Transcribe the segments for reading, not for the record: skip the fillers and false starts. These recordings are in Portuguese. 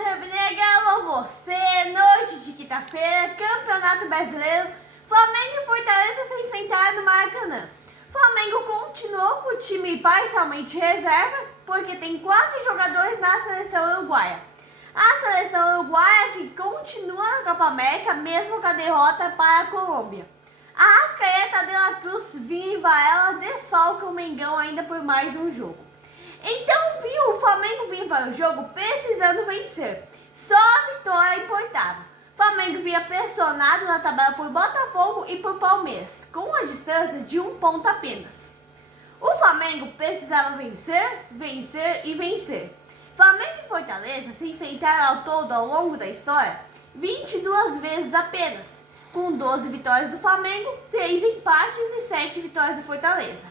Raça Rubro-Negra, alô você, noite de quinta-feira, Campeonato Brasileiro, Flamengo e Fortaleza se enfrentaram no Maracanã. Flamengo continuou com o time parcialmente reserva, porque tem 4 jogadores na seleção uruguaia. A seleção uruguaia que continua na Copa América, mesmo com a derrota para a Colômbia. Arrascaeta, De La Cruz, Vini e Varela desfalcam o Mengão ainda por mais um jogo. Então o Flamengo vinha para o jogo precisando vencer. Só a vitória importava. O Flamengo vinha pressionado na tabela por Botafogo e por Palmeiras, com a distância de 1 ponto apenas. O Flamengo precisava vencer, vencer e vencer. Flamengo e Fortaleza se enfrentaram ao todo ao longo da história 22 vezes apenas, com 12 vitórias do Flamengo, 3 empates e 7 vitórias do Fortaleza.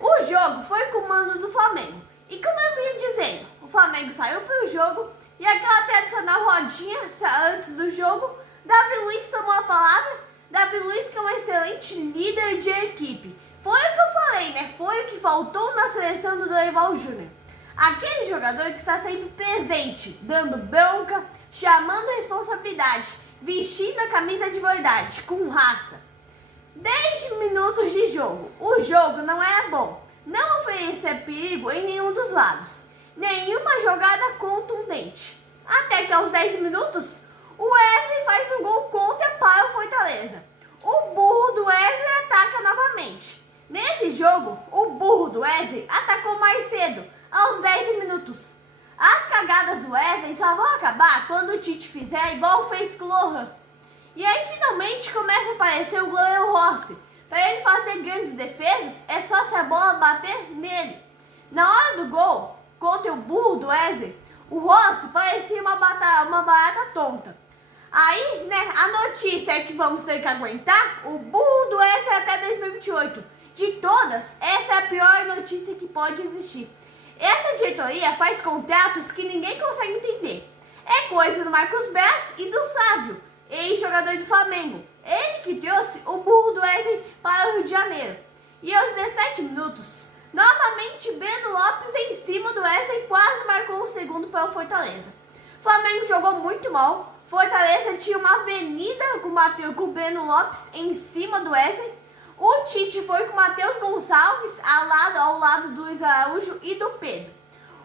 O jogo foi com o mando do Flamengo. E como eu vinha dizendo, o Flamengo saiu para o jogo e aquela tradicional rodinha antes do jogo, Davi Luiz tomou a palavra. Davi Luiz, que é um excelente líder de equipe. Foi o que eu falei, né? Foi o que faltou na seleção do Dorival Júnior. Aquele jogador que está sempre presente, dando bronca, chamando a responsabilidade, vestindo a camisa de verdade, com raça. 10 minutos de jogo, o jogo não era bom, não oferecia perigo em nenhum dos lados, nenhuma jogada contundente. Até que aos 10 minutos, o Wesley faz um gol contra para o Fortaleza. O burro do Wesley ataca novamente. Nesse jogo, o burro do Wesley atacou mais cedo, aos 10 minutos. As cagadas do Wesley só vão acabar quando o Tite fizer igual fez com o Lohan. E aí finalmente começa a aparecer o goleiro Rossi. Para ele fazer grandes defesas, é só se a bola bater nele. Na hora do gol, contra o burro do Wesley, o Rossi parecia uma barata tonta. Aí, né, a notícia é que vamos ter que aguentar o burro do Wesley até 2028. De todas, essa é a pior notícia que pode existir. Essa diretoria faz contratos que ninguém consegue entender. É coisa do Marcos Braz e do Sávio, ex-jogador do Flamengo. Ele que trouxe o burro do Wesley para o Rio de Janeiro. E aos 17 minutos, novamente Breno Lopes em cima do Wesley quase marcou o segundo para o Fortaleza. O Flamengo jogou muito mal. Fortaleza tinha uma avenida com o Breno Lopes em cima do Wesley. O Tite foi com o Matheus Gonçalves ao lado do Luiz Araújo e do Pedro.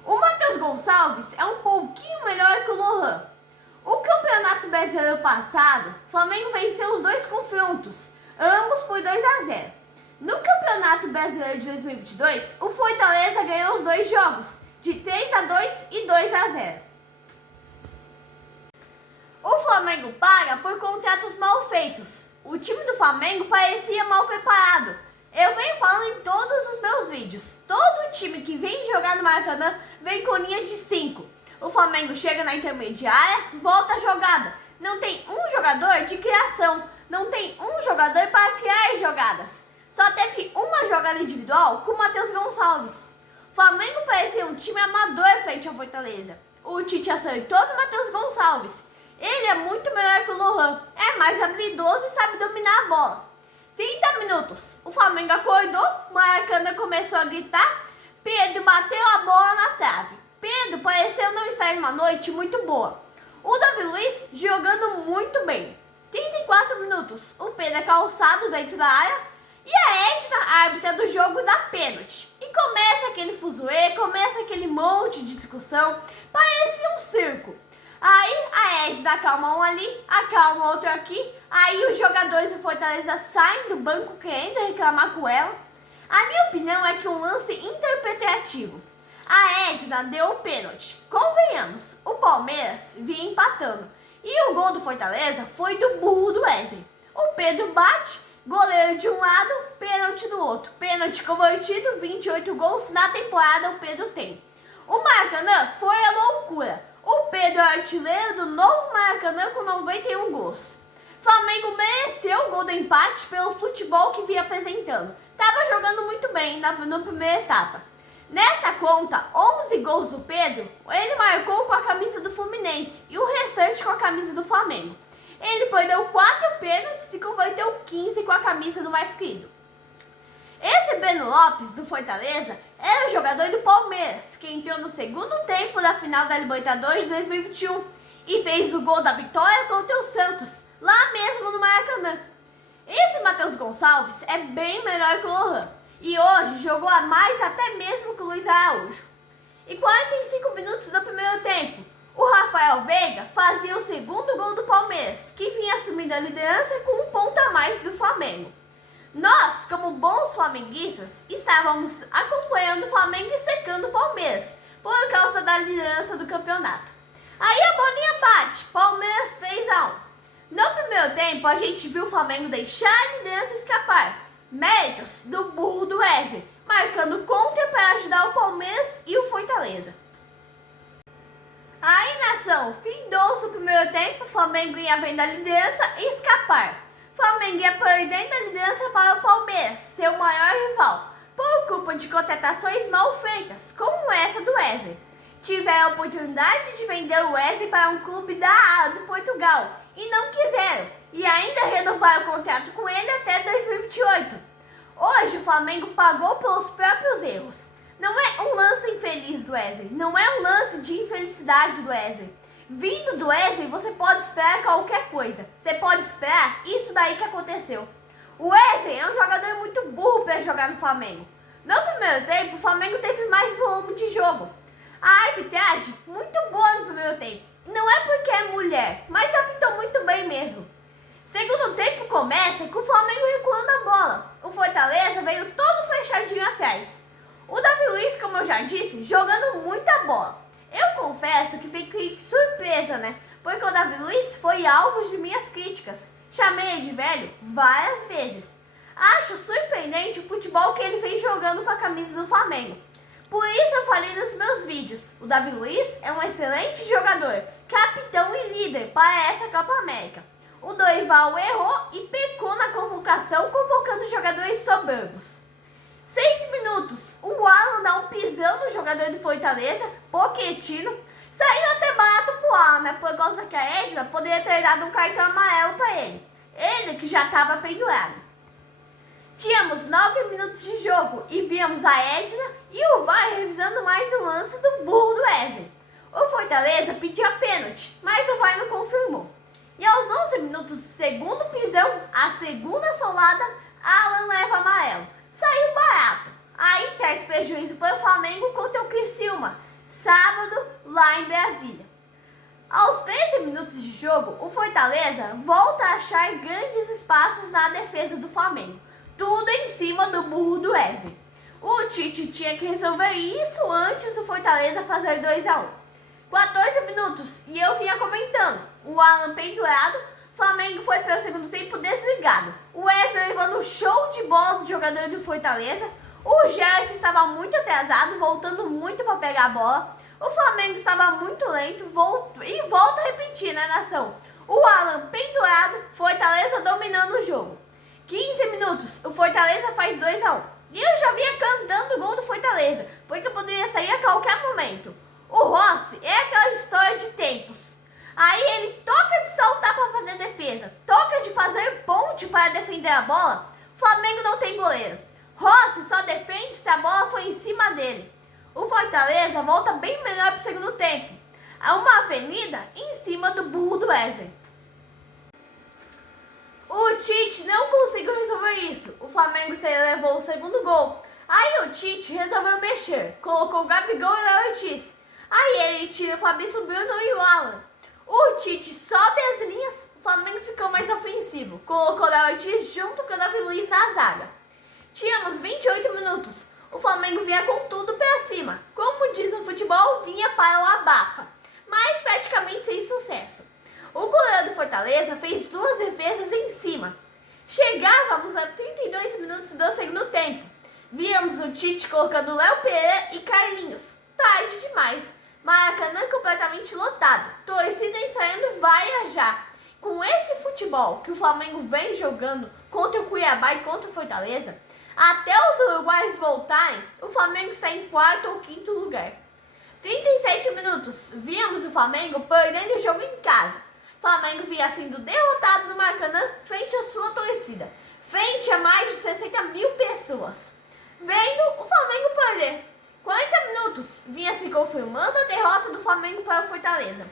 O Matheus Gonçalves é um pouquinho melhor que o Lohan. O Campeonato Brasileiro passado, o Flamengo venceu os 2 confrontos, ambos por 2-0. No Campeonato Brasileiro de 2022, o Fortaleza ganhou os 2 jogos, de 3-2 e 2-0. O Flamengo paga por contratos mal feitos. O time do Flamengo parecia mal preparado. Eu venho falando em todos os meus vídeos. Todo time que vem jogar no Maracanã vem com linha de 5. O Flamengo chega na intermediária, volta a jogada. Não tem um jogador de criação. Não tem um jogador para criar jogadas. Só teve uma jogada individual com o Matheus Gonçalves. O Flamengo parecia um time amador frente ao Fortaleza. O Tite acertou no Matheus Gonçalves. Ele é muito melhor que o Lohan. É mais habilidoso e sabe dominar a bola. 30 minutos. O Flamengo acordou. O Maracanã começou a gritar. Pedro bateu a bola na trave. Pedro pareceu não estar em uma noite muito boa. O Davi Luiz jogando muito bem. 34 minutos. O Pedro é calçado dentro da área. E a Edna, a árbitra do jogo, dá pênalti. E começa aquele fuzuê, começa aquele monte de discussão. Parecia um circo. Aí a Edna acalma um ali, acalma outro aqui. Aí os jogadores do Fortaleza saem do banco querendo reclamar com ela. A minha opinião é que um lance interpretativo. A Edna deu o pênalti. Convenhamos, o Palmeiras vinha empatando. E o gol do Fortaleza foi do burro do Wesley. O Pedro bate, goleiro de um lado, pênalti do outro. Pênalti convertido, 28 gols na temporada o Pedro tem. O Maracanã foi a loucura. O Pedro é artilheiro do novo Maracanã com 91 gols. Flamengo mereceu o gol do empate pelo futebol que vinha apresentando. Tava jogando muito bem na primeira etapa. Nessa conta, 11 gols do Pedro, ele marcou com a camisa do Fluminense e o restante com a camisa do Flamengo. Ele perdeu 4 pênaltis e converteu 15 com a camisa do mais querido. Esse Breno Lopes, do Fortaleza, era o jogador do Palmeiras, que entrou no segundo tempo da final da Libertadores de 2021 e fez o gol da vitória contra o Santos, lá mesmo no Maracanã. Esse Matheus Gonçalves é bem melhor que o Lohan e hoje jogou a mais até mesmo que o Luiz Araújo. E 45 minutos do primeiro tempo, o Rafael Veiga fazia o segundo gol do Palmeiras, que vinha assumindo a liderança com um ponto a mais do Flamengo. Nós, como bons flamenguistas, estávamos acompanhando o Flamengo e secando o Palmeiras, por causa da liderança do campeonato. Aí a bolinha bate, Palmeiras 3-1. No primeiro tempo, a gente viu o Flamengo deixar a liderança escapar. Méritos do burro do Wesley, marcando contra para ajudar o Palmeiras e o Fortaleza. Aí, nação, findou-se o primeiro tempo, o Flamengo ia vendo a liderança escapar. Flamengo ia perdendo a liderança para o Palmeiras, seu maior rival, por culpa de contratações mal feitas, como essa do Wesley. Tiveram a oportunidade de vender o Wesley para um clube do Portugal e não quiseram, e ainda renovaram o contrato com ele até 2028. Hoje o Flamengo pagou pelos próprios erros. Não é um lance infeliz do Wesley, não é um lance de infelicidade do Wesley. Vindo do Wesley, você pode esperar qualquer coisa. Você pode esperar isso daí que aconteceu. O Wesley é um jogador muito burro para jogar no Flamengo. No primeiro tempo, o Flamengo teve mais volume de jogo. A arbitragem, muito boa no primeiro tempo. Não é porque é mulher, mas apitou muito bem mesmo. Segundo tempo começa com o Flamengo recuando a bola. O Fortaleza veio todo fechadinho atrás. O Davi Luiz, como eu já disse, jogando muita bola. Eu confesso que fiquei surpresa, né? Porque o Davi Luiz foi alvo de minhas críticas. Chamei ele de velho várias vezes. Acho surpreendente o futebol que ele vem jogando com a camisa do Flamengo. Por isso eu falei nos meus vídeos. O Davi Luiz é um excelente jogador, capitão e líder para essa Copa América. O Dorival errou e pecou na convocação, convocando jogadores soberbos. 6 minutos, o Alan dá um pisão no jogador do Fortaleza, Pochettino. Saiu até barato pro Alan, né? Por causa que a Edna poderia ter dado um cartão amarelo para ele. Ele que já estava pendurado. Tínhamos 9 minutos de jogo e víamos a Edna e o VAR revisando mais um lance do burro do Wesley. O Fortaleza pediu a pênalti, mas o VAR não confirmou. E aos 11 minutos do segundo pisão, a segunda solada, Alan leva amarelo. Saiu barato. Aí traz prejuízo para o Flamengo contra o Criciúma, sábado, lá em Brasília. Aos 13 minutos de jogo, o Fortaleza volta a achar grandes espaços na defesa do Flamengo. Tudo em cima do burro do Wesley. O Tite tinha que resolver isso antes do Fortaleza fazer 2-1. 14 minutos e eu vinha comentando. O Alan pendurado, Flamengo foi para o segundo tempo desligado. O Wesley levando um show de bola do jogador do Fortaleza. O Gerson estava muito atrasado, voltando muito para pegar a bola. O Flamengo estava muito lento e volta a repetir, né, nação? O Alan pendurado, Fortaleza dominando o jogo. 15 minutos, o Fortaleza faz 2-1. E eu já vinha cantando o gol do Fortaleza, porque poderia sair a qualquer momento. O Rossi é aquela história de tempos. Aí ele toca de saltar para fazer defesa, toca de fazer ponte para defender a bola. Flamengo não tem goleiro. Rossi só defende se a bola for em cima dele. O Fortaleza volta bem melhor para o segundo tempo. Há uma avenida em cima do burro do Wesley. O Tite não conseguiu resolver isso. O Flamengo se levou o segundo gol. Aí o Tite resolveu mexer. Colocou o Gabigol e o Léo Ortiz. Aí ele tira o Fabrício Bruno e o Alan. O Tite sobe as linhas. O Flamengo ficou mais ofensivo. Colocou o Léo Ortiz junto com o Davi Luiz na zaga. Tínhamos 28 minutos. O Flamengo vinha com tudo para cima. Como diz no futebol, vinha para o abafa. Mas praticamente sem sucesso. O goleiro do Fortaleza fez 2 defesas em cima. Chegávamos a 32 minutos do segundo tempo. Víamos o Tite colocando Léo Pereira e Carlinhos. Tarde demais. Maracanã completamente lotado. Torcida ensaiando vai já. Com esse futebol que o Flamengo vem jogando contra o Cuiabá e contra o Fortaleza, até os uruguaios voltarem, o Flamengo está em 4º ou 5º lugar. 37 minutos. Víamos o Flamengo perdendo o jogo em casa. Flamengo vinha sendo derrotado no Maracanã frente à sua torcida, frente a mais de 60 mil pessoas. Vendo o Flamengo perder 40 minutos, vinha se confirmando a derrota do Flamengo para o Fortaleza.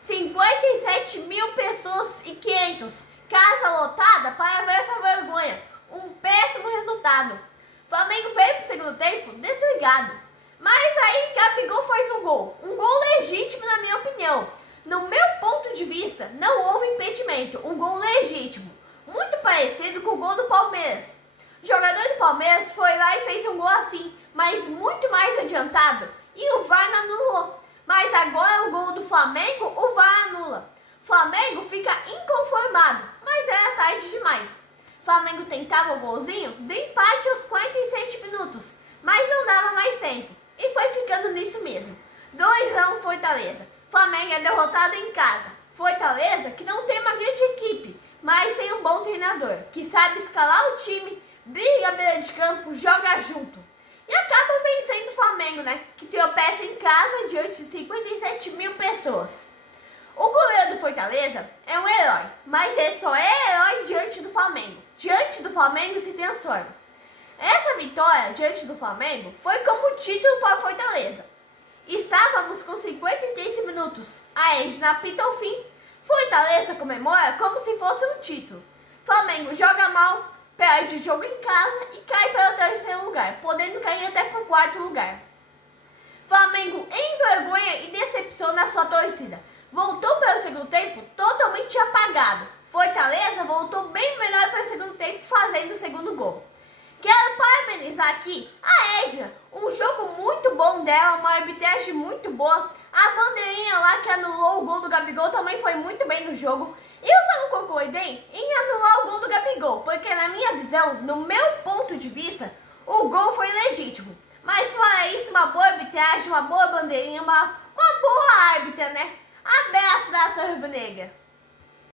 57 mil pessoas e 500, casa lotada para ver essa vergonha. Um péssimo resultado. Flamengo veio para o segundo tempo desligado. Mas aí Gabigol faz um gol legítimo na minha opinião. No meu ponto de vista, não houve impedimento, um gol legítimo, muito parecido com o gol do Palmeiras. O jogador do Palmeiras foi lá e fez um gol assim, mas muito mais adiantado, e o VAR não anulou. Mas agora o gol do Flamengo, o VAR anula. Flamengo fica inconformado, mas era tarde demais. Flamengo tentava o golzinho do empate aos 47 minutos, mas não dava mais tempo, e foi ficando nisso mesmo. 2-1 Fortaleza. Flamengo é derrotado em casa. Fortaleza, que não tem uma grande equipe, mas tem um bom treinador, que sabe escalar o time, briga à beira de campo, joga junto. E acaba vencendo o Flamengo, né? Que tropeça em casa diante de 57 mil pessoas. O goleiro do Fortaleza é um herói, mas ele só é herói diante do Flamengo. Diante do Flamengo se transforma. Essa vitória diante do Flamengo foi como título para o Fortaleza. Estávamos com 53 minutos. A Edna apita ao fim. Fortaleza comemora como se fosse um título. Flamengo joga mal, perde o jogo em casa e cai para o terceiro lugar, podendo cair até para o quarto lugar. Flamengo envergonha e decepciona a sua torcida. Voltou para o segundo tempo totalmente apagado. Fortaleza voltou bem melhor para o segundo tempo, fazendo o segundo gol. Quero parabenizar aqui a Edna, um jogo muito bom dela, uma arbitragem muito boa. A bandeirinha lá que anulou o gol do Gabigol também foi muito bem no jogo. E eu só não concordei em anular o gol do Gabigol, porque na minha visão, no meu ponto de vista, o gol foi legítimo. Mas fora isso, uma boa arbitragem, uma boa bandeirinha, uma boa árbitra, né? Abraço da Nação Rubro-Negra.